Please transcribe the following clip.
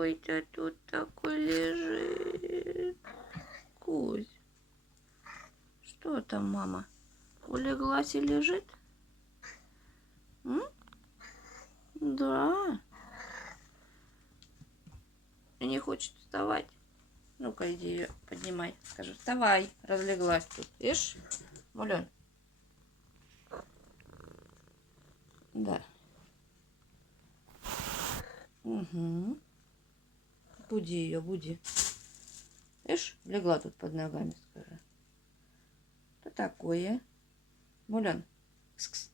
кто это тут такой лежит? Кузь, что там, мама? Улеглась и лежит? М? Да. И не хочет вставать. Ну-ка, иди ее поднимай. Скажи, вставай. Разлеглась тут. Видишь, Мулен? Да. Угу. Буди ее, буди. Видишь, легла тут под ногами, скажи. Что такое? Мулен. Кс-кс.